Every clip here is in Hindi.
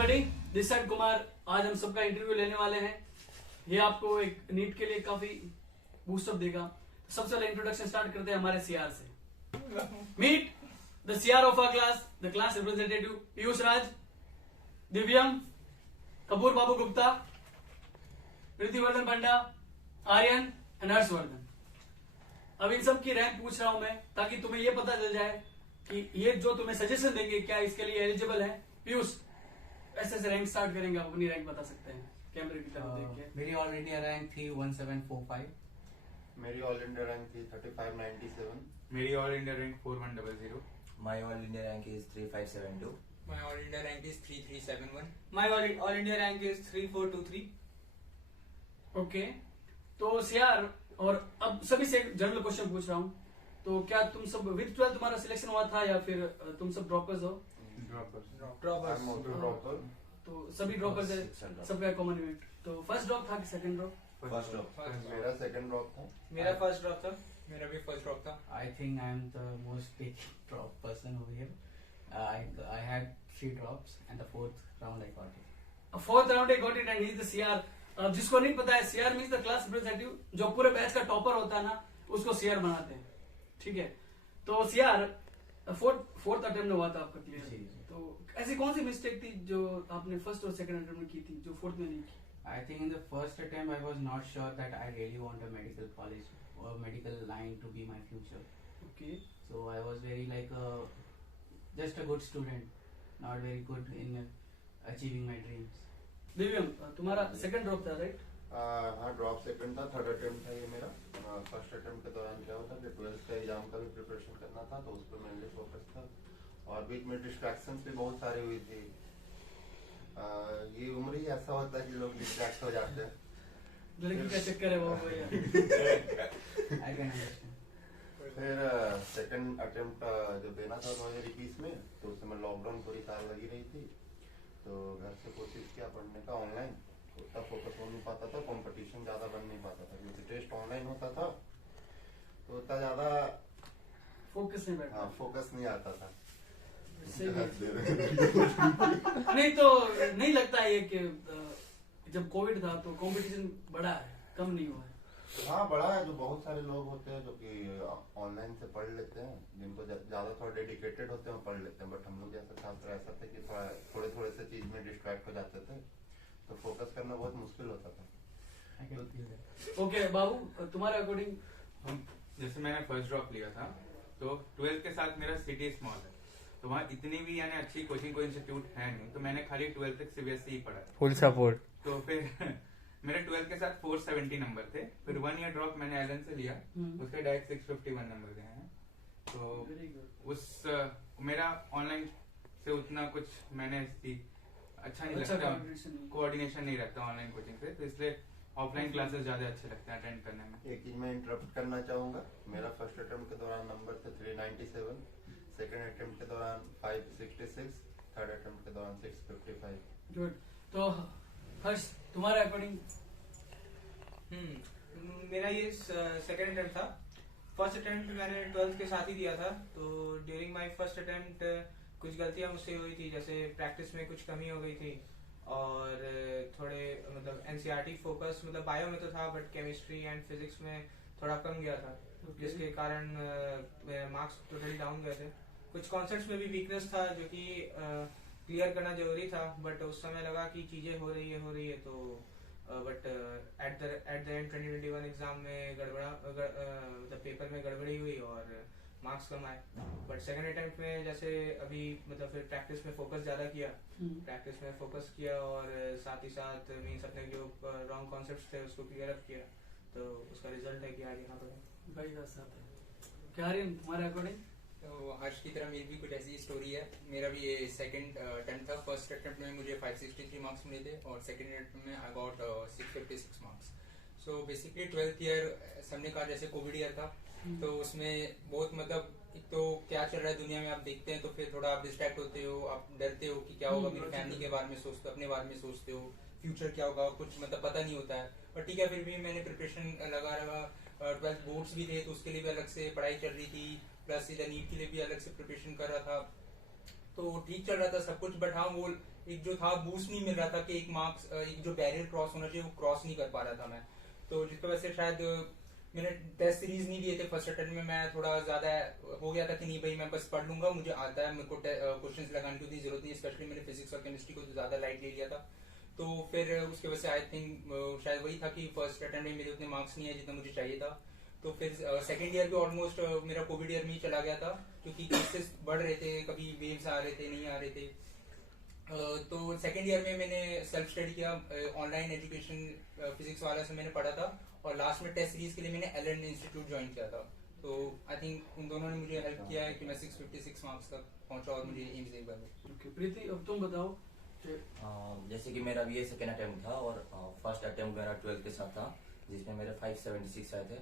Everybody, this side Kumar. आज हम सबका इंटरव्यू लेने वाले हैं। ये आपको एक नीट के लिए काफी बूस्टअप देगा। तो सबसे पहले इंट्रोडक्शन स्टार्ट करते हैं हमारे सीआर से। Meet the CR of our class, the class representative Piyush Raj, Divyam, Kapoor Babu Gupta, Pritivardhan Panda, Aryan and Harshvardhan. अब इन सब की रैंक पूछ रहा हूं मैं, ताकि तुम्हें ये पता चल जाए कि ये जो तुम्हें सजेशन देंगे क्या इसके लिए एलिजिबल है। पीयूष, ऐसे से रैंक स्टार्ट करेंगे, आप अपनी रैंक बता सकते हैं कैमरे की तरफ देख के। मेरी ऑल इंडिया रैंक थी 1745। मेरी ऑल इंडिया रैंक थी 3597। मेरी all India rank 4100। My all India rank is 3572. My all India rank is 3371. My all India rank is 3423. Okay, तो सीआर, और अब सभी से जनरल क्वेश्चन पूछ रहा हूँ। तो क्या तुम सब विद 12 तुम्हारा सिलेक्शन हुआ था या फिर तुम सब ड्रॉपर्स हो? Droppers. ड्रॉपर। तो सभी ड्रॉपर्स है, सबका कॉमन इवेंट। तो फर्स्ट ड्रॉप था कि सेकंड ड्रॉप? First drop. मेरा सेकंड ड्रॉप था। मेरा फर्स्ट ड्रॉप था। मेरा भी फर्स्ट ड्रॉप था। I think I am the most big drop person over here. I had 3 drops and the 4th round I got it. Fourth round got it and he is the CR. अब जिसको नहीं पता है, CR means the class representative. जो पूरे बैच का टॉपर होता है ना, उसको सीआर बनाते हैं। ठीक है, तो सीआर फोर्थ अटेम्प्ट में हुआ था आपका जी, क्लियर। जी। तो ऐसी कौन सी मिस्टेक थी जो आपने फर्स्ट और सेकंड अटेम्प्ट में की थी, जो फोर्थ में नहीं की? I think in the first attempt I was not sure that I really want a medical college or medical line to be my future. Okay, So I was very like just a good student, not very good in achieving my dreams. दिव्यम, तुम्हारा सेकंड ड्रॉप था राइट? हाँ, ड्रॉप सेकंड था। थर्ड अटेम्प्ट था ये मेरा। फर्स्ट अटेम्प्ट के दौरान क्या होता कि 12th का एग्जाम का भी प्रिपरेशन करना था, तो उस पर मेनली फोकस था। और बीच में डिस्ट्रैक्शंस भी बहुत सारी हुई थी। ये उम्र ही ऐसा होता है कि लोग डिस्ट्रैक्ट हो जाते हैं। लड़की का चक्कर है वो यार। I can understand. फिर सेकंड अटेम्प्ट जो देना था 2021 में, तो उस समय लॉकडाउन पूरी साल लगी रही थी। तो घर से कोशिश किया पढ़ने का ऑनलाइन, उतना फोकस हो नहीं पाता था, कंपटीशन ज्यादा बन नहीं पाता था, क्योंकि टेस्ट ऑनलाइन होता था तो उतना ज्यादा फोकस नहीं बैठा। हाँ, फोकस नहीं आता था। सही बात। नहीं तो नहीं लगता ये कि जब कोविड था तो कंपटीशन बढ़ा है, कम नहीं हुआ है? हाँ, बड़ा है। जो बहुत सारे लोग होते हैं जो कि ऑनलाइन से पढ़ लेते हैं, जिनको ज्यादा थोड़ा डेडिकेटेड होते हैं वो पढ़ लेते हैं। बट हम लोग जैसे छात्र ऐसा थे कि थोड़ा थोड़े से चीज में डिस्ट्रैक्ट हो जाते थे, तो फोकस करना बहुत मुश्किल होता था। I can feel that. Okay बाबू, तुम्हारे अकॉर्डिंग? हम जैसे मैंने फर्स्ट ड्रॉप लिया था, तो 12th के साथ मेरा सिटी स्मॉल है, तो वहाँ इतनी भी यानी अच्छी कोचिंग कोई इंस्टीट्यूट है नहीं, तो मैंने खाली 12th तक सीबीएसई ही पढ़ा। Full support. तो फिर मेरे 12th के साथ 470 नंबर थे। फिर 1 ईयर ड्रॉप मैंने एलन से लिया, उसके डायरेक्ट 651 नंबर गए हैं। तो वेरी गुड। उस मेरा ऑनलाइन से उतना कुछ मैंने अच्छा नहीं अच्छा लगता, coordination नहीं। कोऑर्डिनेशन नहीं रहता ऑनलाइन कोचिंग से, तो इसलिए ऑफलाइन क्लासेस ज्यादा अच्छे लगते हैं अटेंड करने में। एक चीज मैं इंटरप्ट करना चाहूंगा। मेरा फर्स्ट अटेम्प्ट के दौरान नंबर थे 397, सेकंड अटेम्प्ट के दौरान 566, थर्ड अटेम्प्ट के दौरान 655। गुड। तो हर्ष, तुम्हारे अकॉर्डिंग? मेरा ये सेकंड अटेम्प्ट था। फर्स्ट अटेम्प्ट मैंने 12th के साथ ही दिया था। तो ड्यूरिंग माय फर्स्ट अटेम्प्ट कुछ गलतियां मुझसे हुई थी, जैसे प्रैक्टिस में कुछ कमी हो गई थी, और थोड़े मतलब एनसीईआरटी फोकस मतलब बायो में तो था, बट केमिस्ट्री एंड फिजिक्स में थोड़ा कम गया था, जिसके कारण मेरे मार्क्स टोटली डाउन गए थे। कुछ कॉन्सेप्ट्स में भी वीकनेस था जो कि क्लियर करना जरूरी था, बट उस समय लगा कि चीजें हो रही है तो but at the end 2021 exam में मतलब पेपर में गड़बड़ी हुई और मार्क्स कम आए। बट सेकंड अटेम्प्ट में जैसे अभी मतलब फिर प्रैक्टिस में फोकस ज्यादा किया, और साथ ही साथ मीन्स अपने जो रॉन्ग कॉन्सेप्ट्स थे उसको क्लियर अप किया, तो उसका रिजल्ट है कि आज यहाँ पर भाई का साथ है। क्या आर्यन, तुम्हारे अकॉर्डिंग? तो हर्ष की तरह मेरी भी कुछ ऐसी स्टोरी है। मेरा भी ये सेकंड अटेम्प्ट था। फर्स्ट अटेम्प्ट में मुझे 563 मार्क्स मिले थे, और सेकंड अटेम्प्ट में I got 656 marks. So basically 12th year सबने कहा जैसे कोविड ईयर था, तो उसमें बहुत मतलब एक तो क्या चल रहा है दुनिया में आप देखते हैं, तो फिर थोड़ा आप डिस्ट्रैक्ट होते हो, आप डरते हो कि क्या होगा, मेरी फैमिली के बारे में सोचते हो, अपने बारे में सोचते हो, फ्यूचर क्या होगा, कुछ मतलब पता नहीं होता है। और ठीक है, फिर भी मैंने प्रिपरेशन लगा रहा। 12th बोर्ड्स भी थे, तो उसके लिए भी अलग से पढ़ाई चल रही थी, प्लस इधर नीट के लिए भी अलग से प्रिपरेशन कर रहा था, तो ठीक चल रहा था सब कुछ। बट हाँ, वो एक जो था बूस्ट नहीं मिल रहा था कि एक मार्क्स एक जो बैरियर क्रॉस होना चाहिए वो क्रॉस नहीं कर पा रहा था मैं। तो जिसकी वजह से शायद मैंने टेस्ट सीरीज नहीं दिए थे फर्स्ट अटेम्प्ट में, मैं थोड़ा ज्यादा हो गया था कि नहीं भाई मैं बस पढ़ लूंगा, मुझे आता है, मेरे को क्वेश्चंस लगाने की उतनी जरूरत नहीं, स्पेशली मैंने फिजिक्स और केमिस्ट्री को ज्यादा लाइट ले लिया था। तो फिर उसकी वजह से आई थिंक शायद वही था कि फर्स्ट अटेम्प्ट में मेरे उतने मार्क्स नहीं है जितना मुझे चाहिए था। तो फिर सेकेंड ईयर भी ऑलमोस्ट मेरा कोविड ईयर में ही चला गया था, क्योंकि केसेस बढ़ रहे थे, कभी वेव्स आ रहे थे, नहीं आ रहे थे। तो सेकेंड ईयर में मैंने सेल्फ स्टडी किया, ऑनलाइन एजुकेशन फिजिक्स वाला से मैंने पढ़ा था, और लास्ट में टेस्ट सीरीज के लिए मैंने एलन इंस्टीट्यूट ज्वाइन किया था। तो आई थिंक उन दोनों ने मुझे हेल्प किया है कि मैं 656 मार्क्स तक पहुंचा और मुझे एम्स दे पाया। ओके प्रीति, अब तुम बताओ। जैसे कि मेरा भी ये सेकेंड अटेम्प्ट था और फर्स्ट अटेम्प्ट मेरा 12 के साथ था, जिसमें मेरे 576 आए थे।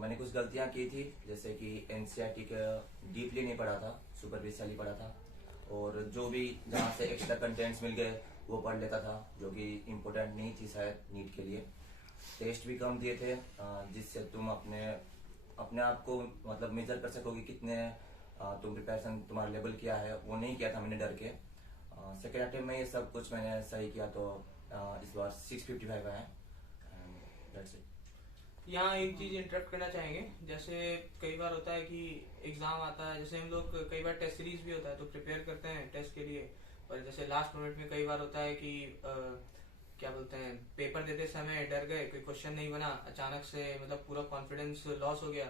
मैंने कुछ गलतियां की थी, जैसे कि एनसीईआरटी का डीपली नहीं पढ़ा था, सुपरफिशियली पढ़ा था, और जो भी जहाँ से एक्स्ट्रा कंटेंट्स मिल गए वो पढ़ लेता था, जो कि इम्पोर्टेंट नहीं थी शायद नीट के लिए। टेस्ट भी कम दिए थे, जिससे तुम अपने आप को मतलब मेजर कर सकोगे कितने तुम प्रिपरेशन तुम्हारा लेवल क्या है, वो नहीं किया था मैंने डर के। सेकेंड अटेम्प्ट में ये सब कुछ मैंने सही किया, तो इस बार 655 आए। That's it. यहाँ एक चीज इंटरप्ट करना चाहेंगे, जैसे कई बार होता है कि एग्जाम आता है, जैसे हम लोग कई बार टेस्ट सीरीज भी होता है तो प्रिपेयर करते हैं टेस्ट के लिए, पर जैसे लास्ट मिनट में कई बार होता है कि क्या बोलते हैं, पेपर देते समय डर गए, कोई क्वेश्चन नहीं बना, अचानक से मतलब पूरा कॉन्फिडेंस लॉस हो गया।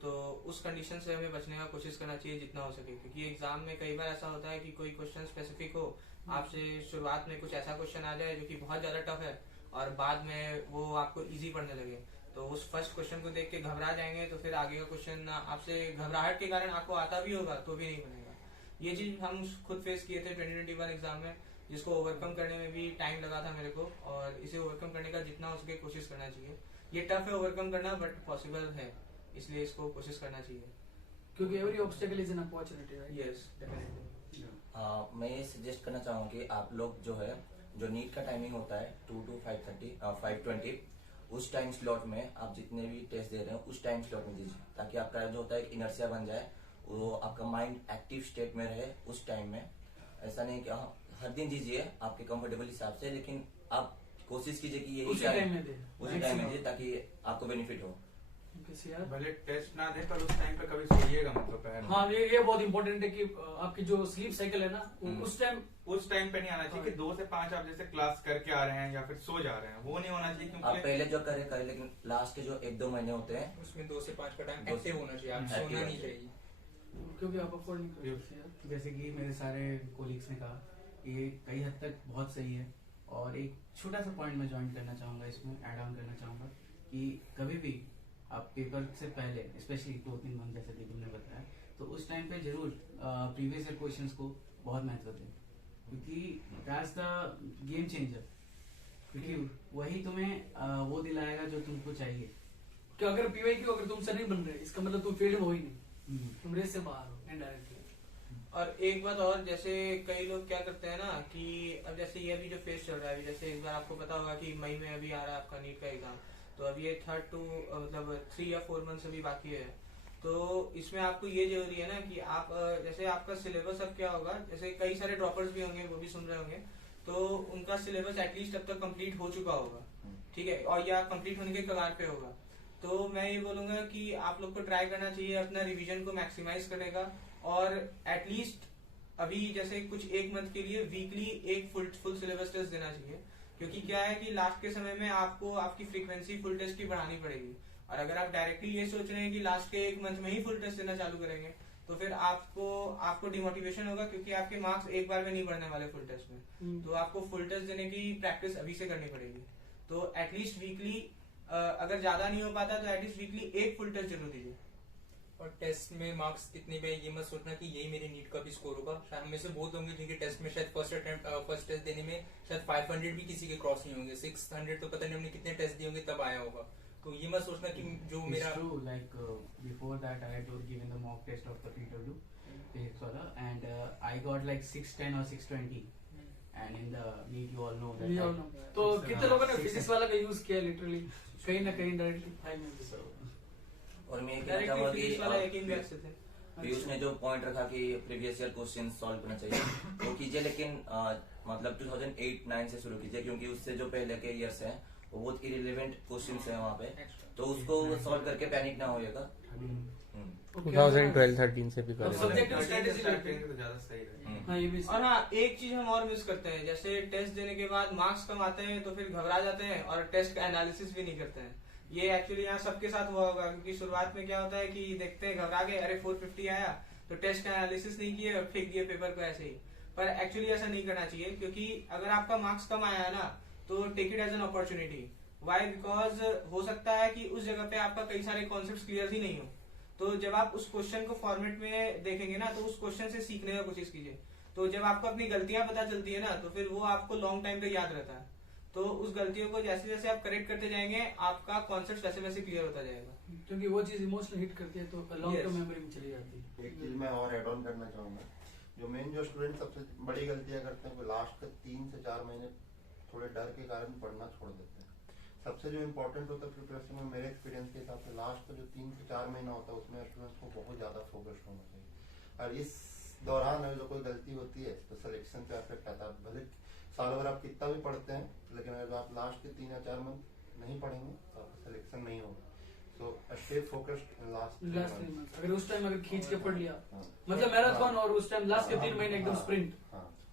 तो उस कंडीशन से हमें बचने का कोशिश करना चाहिए जितना हो सके, क्योंकि एग्जाम में कई बार ऐसा होता है कि कोई क्वेश्चन स्पेसिफिक हो, आपसे शुरुआत में कुछ ऐसा क्वेश्चन आ जाए जो कि बहुत ज्यादा टफ है और बाद में वो आपको इजी पड़ने लगे, तो उस फर्स्ट क्वेश्चन को देख के घबरा जाएंगे, तो फिर आगे का क्वेश्चन आपसे घबराहट के कारण आपको आता भी होगा तो भी नहीं बनेगा। ये चीज हम खुद फेस किए थे 2021 एग्जाम में, जिसको ओवरकम करने में भी टाइम लगा था मेरे को, और इसे ओवरकम करने का जितना हो सके कोशिश करना चाहिए। ये टफ है ओवरकम करना, बट पॉसिबल है, इसलिए इसको कोशिश करना चाहिए, क्योंकि every obstacle is an opportunity, right? Yes definitely. मैं ये सजेस्ट करना चाहूँगा कि आप लोग जो है, जो नीट का टाइमिंग होता है 2 to 5:20, उस टाइम स्लॉट में आप जितने भी टेस्ट दे रहे हैं उस टाइम स्लॉट में दीजिए, ताकि आपका जो होता है इनर्शिया बन जाए, वो आपका माइंड एक्टिव स्टेट में रहे उस टाइम में। ऐसा नहीं कि हर दिन दीजिए आपके कंफर्टेबल हिसाब से, लेकिन आप कोशिश कीजिए कि यही उसी टाइम में दे, उसी टाइम में दीजिए, ताकि आपको बेनिफिट हो। भले टेस्ट ना दे पर उस टाइम पे कभी सोइएगा मत दोपहर में। हाँ, ये बहुत इंपॉर्टेंट है कि आपकी जो स्लीप साइकिल है ना, उस टाइम पे नहीं आना चाहिए कि 2 से 5 आप जैसे क्लास करके आ रहे हैं या फिर सो जा रहे हैं, वो नहीं होना चाहिए। आप क्योंकि पहले जो करें, लेकिन लास्ट के जो 1-2 महीने होते हैं उसमें 2 से 5 का टाइम एक्टिव होना चाहिए, आप सोना नहीं चाहिए, क्योंकि आप अफोर्ड नहीं कर सकते। जैसे कि मेरे सारे कोलीग्स ने कहा, ये कई हद तक बहुत सही है। और एक छोटा सा पॉइंट मैं ज्वाइन करना चाहूँगा, इसमें ऐड ऑन करना चाहूँगा कि कभी भी आप पेपर से पहले, स्पेशली 2-3 मंथ जैसे दीदी ने बताया, तो उस टाइम पे जरूर प्रीवियस ईयर क्वेश्चंस को बहुत महत्व दें, क्योंकि दैट्स द गेम चेंजर, क्योंकि वही तुम्हें वो दिलाएगा जो तुमको चाहिए। कि अगर पीवाईक्यू अगर तुमसे नहीं बन रहे, इसका मतलब तुम फील्ड में हो ही नहीं, तुम रेस से बाहर हो इनडायरेक्टली। और एक बात और, जैसे कई लोग क्या करते हैं ना कि अब जैसे ये अभी जो फेस चल रहा है, जैसे इस बार आपको पता होगा कि मई में अभी आ रहा है आपका नीट का एग्जाम, तो अब ये 3 या 4 मंथ्स अभी बाकी है। तो इसमें आपको ये जरूरी है ना कि आप जैसे आपका सिलेबस अब क्या होगा, जैसे कई सारे ड्रॉपर्स भी होंगे, वो भी सुन रहे होंगे, तो उनका सिलेबस एटलीस्ट अब तक कंप्लीट हो चुका होगा, ठीक है, और या कंप्लीट होने के कगार पे होगा। तो मैं ये बोलूंगा कि आप लोग को ट्राई करना चाहिए अपना रिवीजन को मैक्सिमाइज करने का, और एटलीस्ट अभी जैसे कुछ 1 मंथ के लिए वीकली एक फुल सिलेबस टेस्ट देना चाहिए, क्योंकि क्या है कि लास्ट के समय में आपको आपकी फ्रीक्वेंसी फुल टेस्ट की बढ़ानी पड़ेगी। और अगर आप डायरेक्टली ये सोच रहे हैं कि लास्ट के 1 मंथ में ही फुल टेस्ट देना चालू करेंगे, तो फिर आपको डिमोटिवेशन होगा, क्योंकि आपके मार्क्स एक बार में नहीं बढ़ने वाले फुल टेस्ट में। तो आपको फुल टेस्ट देने की प्रैक्टिस अभी से करनी पड़ेगी। तो एटलीस्ट वीकली, अगर ज्यादा नहीं हो पाता तो एटलीस्ट वीकली एक फुल टेस्ट जरूर दीजिए। और टेस्ट में मार्क्स कितने पे ये मत सोचना कि यही मेरे नीट का भी स्कोर होगा। शायद हम में से बहुत होंगे जिनके टेस्ट में शायद फर्स्ट टेस्ट देने में शायद 500 भी किसी के क्रॉस नहीं होंगे, 600 तो पता नहीं हमने कितने टेस्ट दिए होंगे तब आया होगा। तो ये मत सोचना कि जो मेरा like before that I had given the mock test of the PW physics wala, and I got like 610 or 620, and in the NEET you all know that We all know. तो कितने लोगों ने फिजिक्स वाला का यूज किया लिटरली, कहीं ना कहीं डायरेक्टली 5 में भी। और मैं ये कहना डायरेक्टली चाहूँगा फिजिक्स वाला एक ही कि बैच से थे। पीयूष ने जो पॉइंट रखा कि प्रीवियस ईयर क्वेश्चन सॉल्व करना चाहिए वो कीजिए, लेकिन मतलब 2008-9 से शुरू कीजिए, क्योंकि उससे जो पहले के ईयर्स हैं वो बहुत इरिलेवेंट क्वेश्चंस हैं वहाँ पे, तो उसको सॉल्व करके पैनिक ना होइएगा। 2012-13 से भी कर सब्जेक्टिव स्ट्रेटेजी तो ज्यादा सही रहेगा। हाँ ये भी और हाँ, एक चीज हम और मिस करते हैं, जैसे टेस्ट देने के बाद मार्क्स कम आते हैं तो फिर घबरा जाते हैं और टेस्ट का एनालिसिस भी नहीं करते हैं। ये एक्चुअली यहाँ सबके साथ हुआ होगा, क्योंकि शुरुआत में क्या होता है कि देखते हैं, घबरा गए, अरे 450 आया तो टेस्ट का एनालिसिस नहीं किए और फेंक दिए पेपर को ऐसे ही। पर एक्चुअली ऐसा नहीं करना चाहिए, क्योंकि अगर आपका मार्क्स कम आया है ना तो take it as an opportunity. Why? Because हो सकता है कि उस जगह पे आपका कई सारे कॉन्सेप्ट क्लियर ही नहीं हो, तो जब आप उस क्वेश्चन को फॉर्मेट में देखेंगे ना तो उस क्वेश्चन से सीखने का कोशिश कीजिए। तो जब आपको अपनी गलतियां पता चलती है ना तो फिर वो आपको लॉन्ग टाइम तक याद रहता है। तो उस गलतियों को जैसे जैसे आप करेक्ट करते जाएंगे आपका कॉन्सेप्ट वैसे वैसे क्लियर होता जाएगा, क्योंकि वो चीज इमोशनल हिट करती है तो लॉन्ग Yes. टर्म मेमोरी में चली जाती है। एक चीज मैं और ऐड ऑन करना चाहूंगा, जो स्टूडेंट सबसे बड़ी गलतियां करते हैं वो लास्ट के 3 से 4 महीने थोड़े डर के कारण पढ़ना छोड़ देते हैं। सबसे जो इम्पोर्टेंट होता है प्रिपरेशन में, मेरे एक्सपीरियंस के हिसाब से लास्ट का जो 3 से 4 महीना होता है उसमें स्टूडेंट्स को बहुत ज्यादा फोकस्ड होना चाहिए। और इस दौरान अगर जो कोई गलती होती है तो सिलेक्शन पे इफेक्ट आता है। भले साल भर आप कितना भी पढ़ते हैं, लेकिन अगर आप लास्ट के 3 या 4 मंथ नहीं पढ़ेंगे तो आपका सिलेक्शन नहीं होगा। So stay focused last 3 month अगर उस टाइम अगर खींच के पढ़ लिया, हाँ। मतलब मैराथन, और उस टाइम लास्ट के 3 महीने एकदम स्प्रिंट।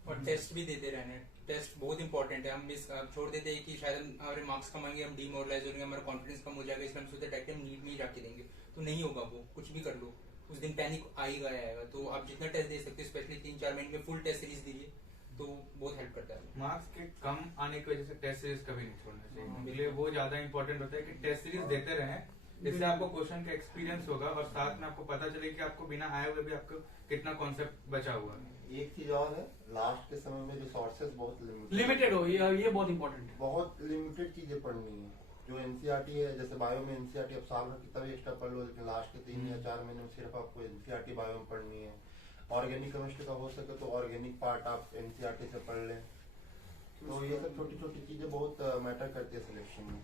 और टेस्ट भी देते रहने, टेस्ट बहुत इंपॉर्टेंट है। हम मिस छोड़ देते हैं कि शायद हमारे मार्क्स कम आएंगे, हम डीमोरलाइज होंगे, हमारा कॉन्फिडेंस कम हो जाएगा, इसलिए हम सोचते हैं हम नीट में ही जाके देंगे, तो नहीं होगा। वो कुछ भी कर लो उस दिन पैनिक आएगा आएगा। तो आप जितना टेस्ट दे सकते हो, स्पेशली 3-4 महीने में फुल टेस्ट सीरीज दीजिए, तो बहुत हेल्प करता है। मार्क्स के कम आने की वजह से टेस्ट सीरीज कभी नहीं छोड़ना चाहिए, हाँ, इसलिए वो ज्यादा इंपॉर्टेंट होता है कि टेस्ट सीरीज देते रहें, इससे आपको क्वेश्चन का एक्सपीरियंस होगा और साथ में आपको पता चले कि आपको बिना आए हुए भी आपको कितना कॉन्सेप्ट बचा हुआ है। एक चीज और है, लास्ट के समय में रिसोर्सेज बहुत लिमिटेड हो, ये बहुत इंपॉर्टेंट है। बहुत लिमिटेड चीजें पढ़नी है। जो एनसीईआरटी है, जैसे बायो में एनसीईआरटी आप साल भर कितना भी एक्स्ट्रा पढ़ लो, लेकिन लास्ट के 3 या 4 महीने में सिर्फ आपको एनसीईआरटी बायो में पढ़नी है। ऑर्गेनिक केमिस्ट्री का हो सके तो ऑर्गेनिक पार्ट आप एनसीईआरटी से पढ़ लें। तो ये सब छोटी छोटी चीजें बहुत मैटर करती है सिलेक्शन में।